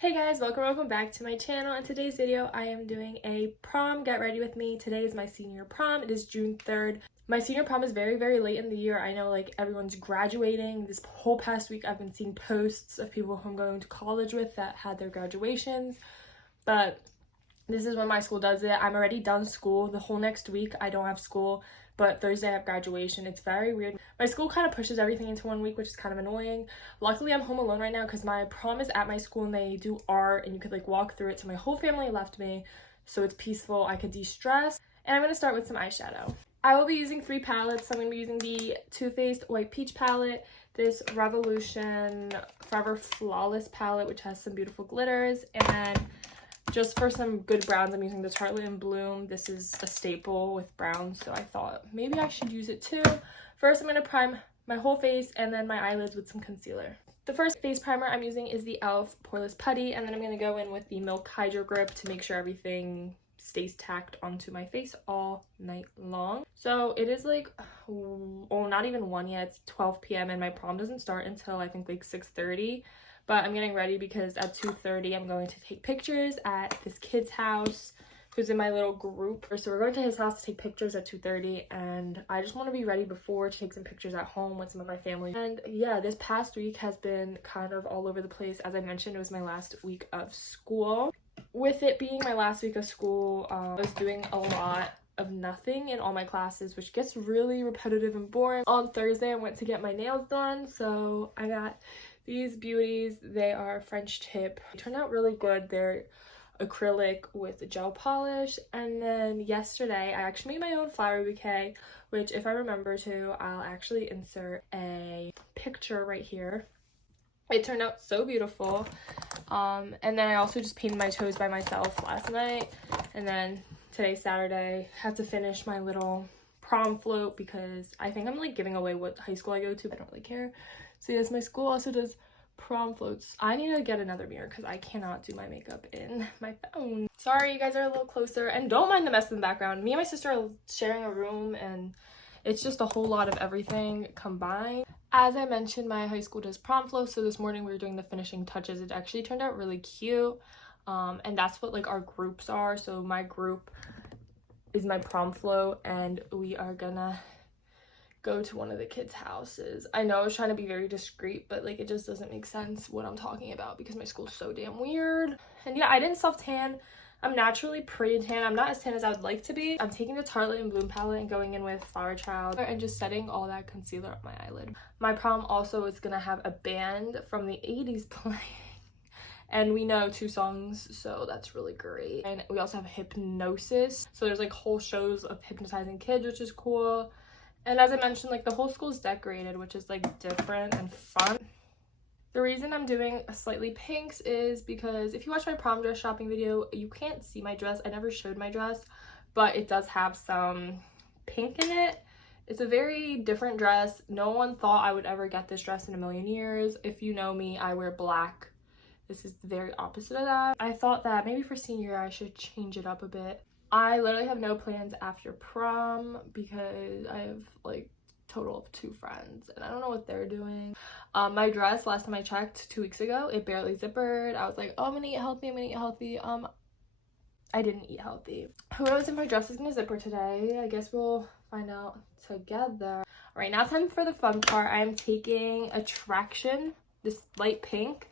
Hey guys, welcome back to my channel. In today's video, I am doing a prom get ready with me. Today is my senior prom. It is June 3rd. My senior prom is very late in the year. I know like everyone's graduating. This whole past week I've been seeing posts of people who I'm going to college with that had their graduations, but this is when my school does it. I'm already done school. The whole next week I don't have school, but Thursday I have graduation. It's very weird. My school kind of pushes everything into 1 week, which is kind of annoying. Luckily I'm home alone right now because my prom is at my school and they do art and you could like walk through it. So my whole family left me, so it's peaceful. I could de-stress. And I'm going to start with some eyeshadow. I will be using 3 palettes. So I'm going to be using the Too Faced White Peach palette, this Revolution Forever Flawless palette, which has some beautiful glitters, and then just for some good browns, I'm using the Tartelette in Bloom. This is a staple with browns, so I thought maybe I should use it too. First, I'm going to prime my whole face and then my eyelids with some concealer. The first face primer I'm using is the e.l.f. Poreless Putty, and then I'm going to go in with the Milk Hydro Grip to make sure everything stays tacked onto my face all night long. So it is like, oh, not even 1 yet. It's 12 p.m. and my prom doesn't start until I think like 6:30. But I'm getting ready because at 2:30 I'm going to take pictures at this kid's house who's in my little group. So we're going to his house to take pictures at 2:30, and I just want to be ready before to take some pictures at home with some of my family. And yeah, this past week has been kind of all over the place. As I mentioned, it was my last week of school. With it being my last week of school, I was doing a lot of nothing in all my classes, which gets really repetitive and boring. On Thursday I went to get my nails done, so I got these beauties. They are French tip. They turned out really good. They're acrylic with gel polish. And then yesterday I actually made my own flower bouquet, which if I remember to, I'll actually insert a picture right here. It turned out so beautiful. And then I also just painted my toes by myself last night, and then today's Saturday, had to finish my little prom float because I think I'm like giving away what high school I go to. I don't really care. So yes, my school also does prom floats. I need to get another mirror because I cannot do my makeup in my phone. Sorry, you guys are a little closer, and don't mind the mess in the background. Me and my sister are sharing a room and it's just a whole lot of everything combined. As I mentioned, my high school does prom float, so this morning we were doing the finishing touches. It actually turned out really cute, and that's what like our groups are. So my group is my prom float, and we are gonna go to one of the kids' houses. I know I was trying to be very discreet, but like it just doesn't make sense what I'm talking about because my school's so damn weird. And yeah, I didn't self-tan. I'm naturally pretty tan. I'm not as tan as I would like to be. I'm taking the Tartelette in Bloom palette and going in with Flower Child and just setting all that concealer on my eyelid. My prom also is gonna have a band from the 80s playing, and we know 2 songs, so that's really great. And we also have Hypnosis, so there's like whole shows of hypnotizing kids, which is cool. And as I mentioned, like the whole school is decorated, which is like different and fun. The reason I'm doing slightly pinks is because if you watch my prom dress shopping video, you can't see my dress. I never showed my dress, but it does have some pink in it. It's a very different dress. No one thought I would ever get this dress in a million years. If you know me, I wear black. This is the very opposite of that. I thought that maybe for senior year I should change it up a bit. I literally have no plans after prom because I have like total of 2 friends and I don't know what they're doing. My dress, last time I checked 2 weeks ago, it barely zippered. I was like, oh, I'm gonna eat healthy, I'm gonna eat healthy. I didn't eat healthy. Who knows if my dress is gonna zipper today? I guess we'll find out together. All right, now time for the fun part. I am taking Attraction, this light pink,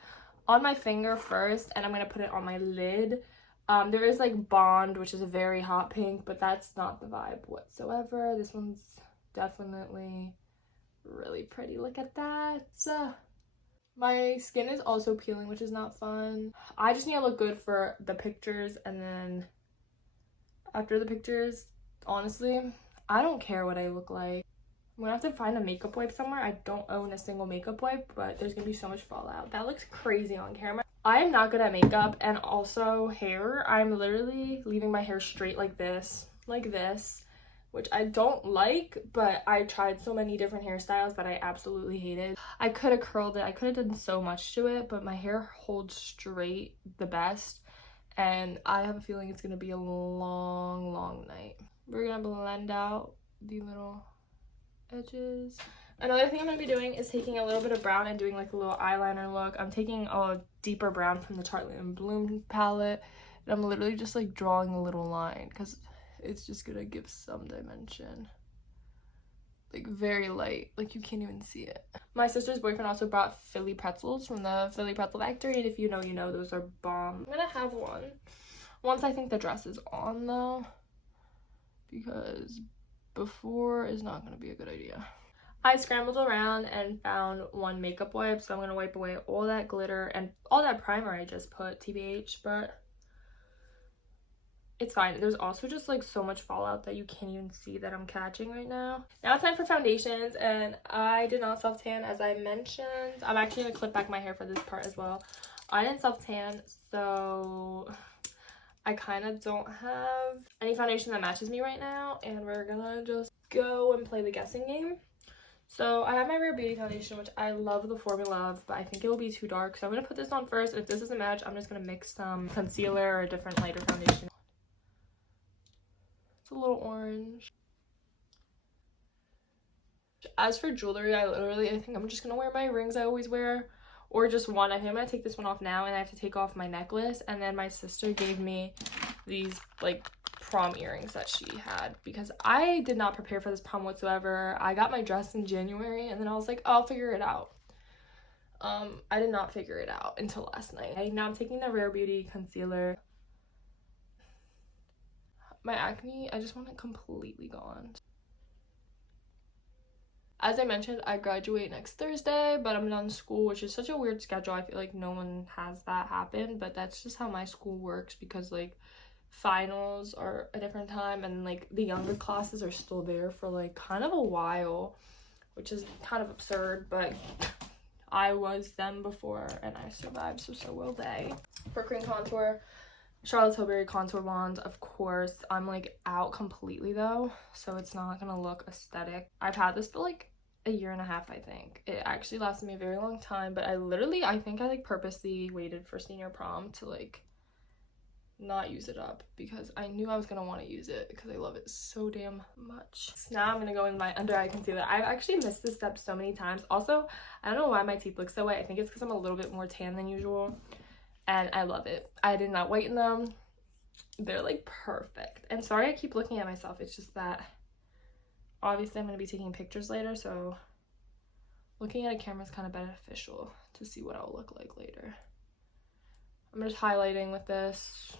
on my finger first, and I'm gonna put it on my lid. There is like Bond, which is a very hot pink, but that's not the vibe whatsoever. This one's definitely really pretty. Look at that. My skin is also peeling, which is not fun. I just need to look good for the pictures, and then after the pictures, honestly, I don't care what I look like. I'm gonna have to find a makeup wipe somewhere. I don't own a single makeup wipe, but there's gonna be so much fallout. That looks crazy on camera. I am not good at makeup, and also hair. I'm literally leaving my hair straight like this, which I don't like, but I tried so many different hairstyles that I absolutely hated. I could have curled it. I could have done so much to it, but my hair holds straight the best, and I have a feeling it's gonna be a long night. We're gonna blend out the little edges. Another thing I'm going to be doing is taking a little bit of brown and doing like a little eyeliner look. I'm taking a deeper brown from the Charlotte and Bloom palette, and I'm literally just like drawing a little line because it's just going to give some dimension. Like very light, like you can't even see it. My sister's boyfriend also brought Philly pretzels from the Philly Pretzel Factory, and if you know, you know, those are bomb. I'm gonna have one once I think the dress is on though, because before is not gonna be a good idea. I scrambled around and found one makeup wipe, so I'm gonna wipe away all that glitter and all that primer I just put, TBH, but it's fine. There's also just like so much fallout that you can't even see that I'm catching right now. Now it's time for foundations, and I did not self tan as I mentioned. I'm actually gonna clip back my hair for this part as well. I didn't self tan, so I kind of don't have any foundation that matches me right now, and we're gonna just go and play the guessing game. So I have my Rare Beauty foundation, which I love the formula of, but I think it will be too dark, so I'm gonna put this on first. If this doesn't match, I'm just gonna mix some concealer or a different lighter foundation. It's a little orange. As for jewelry, I think I'm just gonna wear my rings I always wear, or just one. I think I'm gonna take this one off now, and I have to take off my necklace. And then my sister gave me these like prom earrings that she had, because I did not prepare for this prom whatsoever. I got my dress in January, and then I was like, oh, I'll figure it out. I did not figure it out until last night. Now I'm taking the Rare Beauty concealer. My acne, I just want it completely gone. As I mentioned, I graduate next Thursday, but I'm done school, which is such a weird schedule. I feel like no one has that happen, but that's just how my school works, because like finals are a different time, and like the younger classes are still there for like kind of a while, which is kind of absurd, but I was them before and I survived, so will they. For cream contour, Charlotte Tilbury contour wand, of course. I'm like out completely though, so it's not gonna look aesthetic. I've had this for like a year and a half, I think. It actually lasted me a very long time, but I think I like purposely waited for senior prom to like not use it up, because I knew I was gonna want to use it because I love it so damn much. So now I'm gonna go in my under eye concealer. I've actually missed this step so many times. Also, I don't know why my teeth look so white. I think it's because I'm a little bit more tan than usual, and I love it. I did not whiten them. They're like perfect. And sorry I keep looking at myself. It's just that obviously I'm going to be taking pictures later, so looking at a camera is kind of beneficial to see what I'll look like later. I'm just highlighting with this.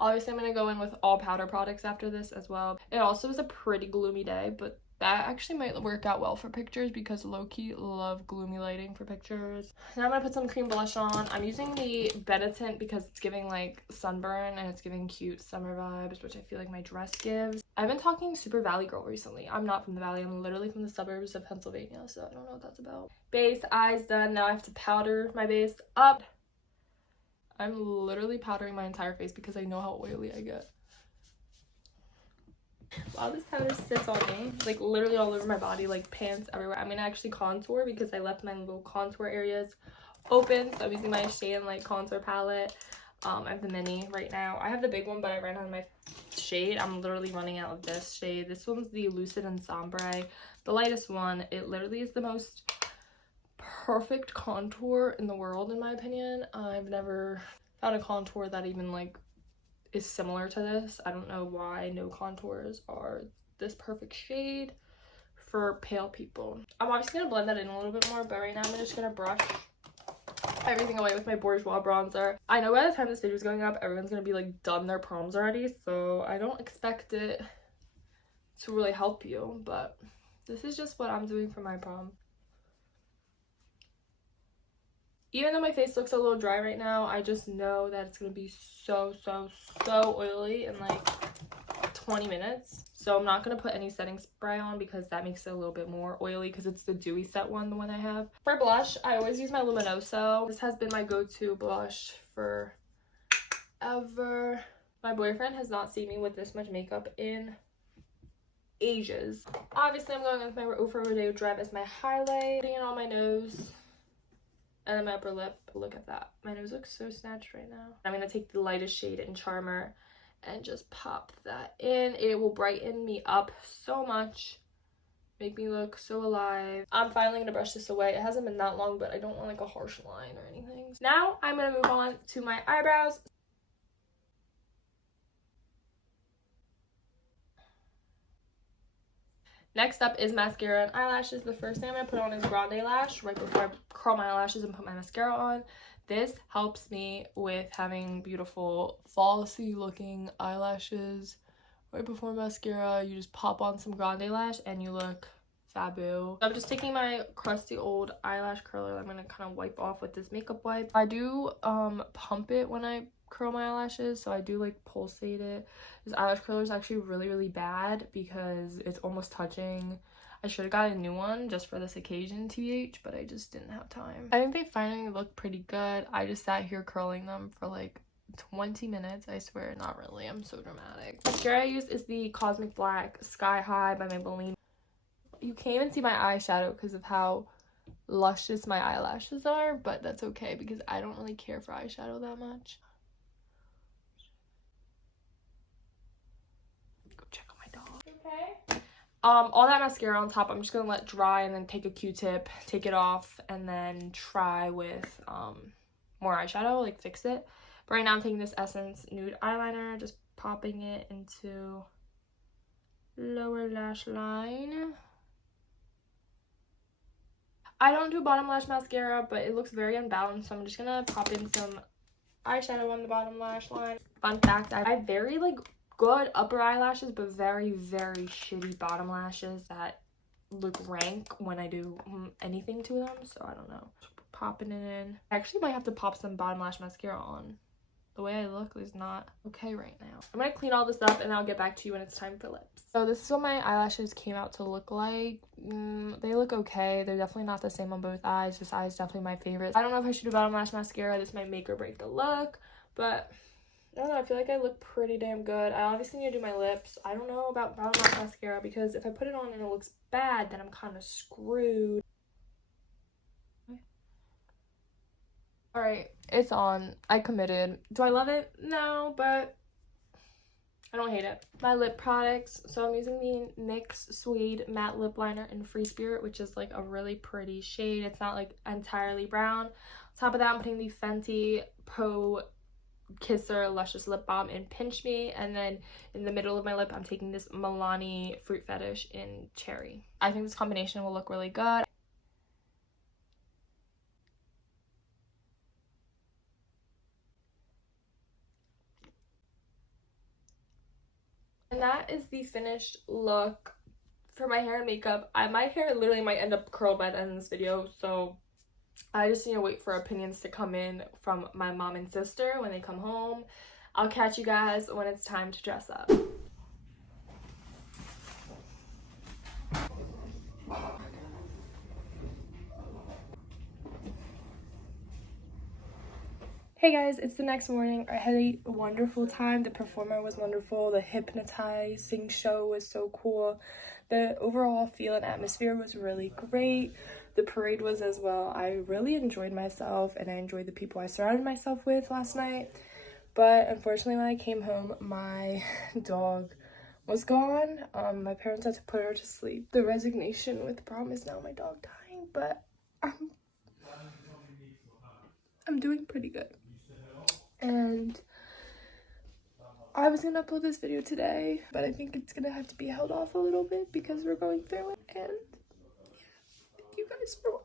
Obviously I'm going to go in with all powder products after this as well. It also is a pretty gloomy day, but that actually might work out well for pictures, because low-key love gloomy lighting for pictures. Now I'm gonna put some cream blush on. I'm using the Benetint because it's giving like sunburn and it's giving cute summer vibes, which I feel like my dress gives. I've been talking super Valley girl recently. I'm not from the Valley. I'm literally from the suburbs of Pennsylvania, so I don't know what that's about. Base, eyes done. Now I have to powder my base up. I'm literally powdering my entire face because I know how oily I get. Wow, this powder sits on me, like literally all over my body, like pants, everywhere. I'm gonna actually contour because I left my little contour areas open, so I'm using my Shade and Light contour palette. I have the mini right now. I have the big one, but I ran out of my shade. I'm literally running out of this shade. This one's the Lucid and Sombre, the lightest one. It literally is the most perfect contour in the world, in my opinion. I've never found a contour that even like is similar to this. I don't know why no contours are this perfect shade for pale people. I'm obviously gonna blend that in a little bit more, but right now I'm just gonna brush everything away with my Bourjois bronzer. I know by the time this video is going up, everyone's gonna be like done their proms already, so I don't expect it to really help you, but this is just what I'm doing for my prom. Even though my face looks a little dry right now, I just know that it's going to be so oily in like 20 minutes. So I'm not going to put any setting spray on because that makes it a little bit more oily, because it's the dewy set one, the one I have. For blush, I always use my Luminoso. This has been my go-to blush forever. My boyfriend has not seen me with this much makeup in ages. Obviously, I'm going with my Eau Rodeo Drip as my highlight. Putting it on my nose. And then my upper lip. Look at that. My nose looks so snatched right now. I'm going to take the lightest shade in Charmer and just pop that in. It will brighten me up so much. make me look so alive. I'm finally gonna brush this away. It hasn't been that long, but I don't want like a harsh line or anything. Now I'm gonna move on to my eyebrows. Next up is mascara and eyelashes. The first thing I'm going to put on is Grande Lash right before I curl my eyelashes and put my mascara on. This helps me with having beautiful falsy looking eyelashes. Right before mascara, you just pop on some Grande Lash and you look fabu. I'm just taking my crusty old eyelash curler. I'm going to kind of wipe off with this makeup wipe. I do pump it when I curl my eyelashes, so I do like pulsate it. This eyelash curler is actually really bad because it's almost touching. I should have got a new one just for this occasion, TBH, but I just didn't have time. I think they finally look pretty good. I just sat here curling them for like 20 minutes. I swear, not really. I'm so dramatic. Mascara I use is the Cosmic Black Sky High by Maybelline. You can't even see my eyeshadow because of how luscious my eyelashes are, but that's okay because I don't really care for eyeshadow that much. Go check on my dog. Okay. All that mascara on top, I'm just gonna let dry and then take a Q-tip, take it off, and then try with more eyeshadow, like fix it. But right now I'm taking this Essence Nude Eyeliner, just popping it into lower lash line. I don't do bottom lash mascara, but it looks very unbalanced, so I'm just gonna pop in some eyeshadow on the bottom lash line. Fun fact, I have very like good upper eyelashes, but very shitty bottom lashes that look rank when I do anything to them, so I don't know. Popping it in. I actually might have to pop some bottom lash mascara on. The way I look is not okay right now. I'm gonna clean all this up and I'll get back to you when it's time for lips. So this is what my eyelashes came out to look like. They look okay. They're definitely not the same on both eyes. This eye is definitely my favorite. I don't know if I should do bottom lash mascara. This might make or break the look, but I don't know. I feel like I look pretty damn good. I obviously need to do my lips. I don't know about bottom lash mascara because if I put it on and it looks bad, then I'm kind of screwed. All right, it's on. I committed. Do I love it? No, but I don't hate it. My lip products. So I'm using the NYX Suede Matte Lip Liner in Free Spirit, which is like a really pretty shade. It's not like entirely brown. On top of that, I'm putting the Fenty Pro Kisser Luscious Lip Balm in Pinch Me. And then in the middle of my lip, I'm taking this Milani Fruit Fetish in Cherry. I think this combination will look really good. And that is the finished look for my hair and makeup. My hair literally might end up curled by the end of this video, so I just need to wait for opinions to come in from my mom and sister when they come home. I'll catch you guys when it's time to dress up. Hey guys, it's the next morning. I had a wonderful time. The performer was wonderful. The hypnotizing show was so cool. The overall feel and atmosphere was really great. The parade was as well. I really enjoyed myself and I enjoyed the people I surrounded myself with last night. But unfortunately, when I came home, my dog was gone. My parents had to put her to sleep. The resignation with Prom is now my dog dying, but I'm doing pretty good. And I was gonna upload this video today, but I think it's gonna have to be held off a little bit because we're going through it. And yeah, thank you guys for watching.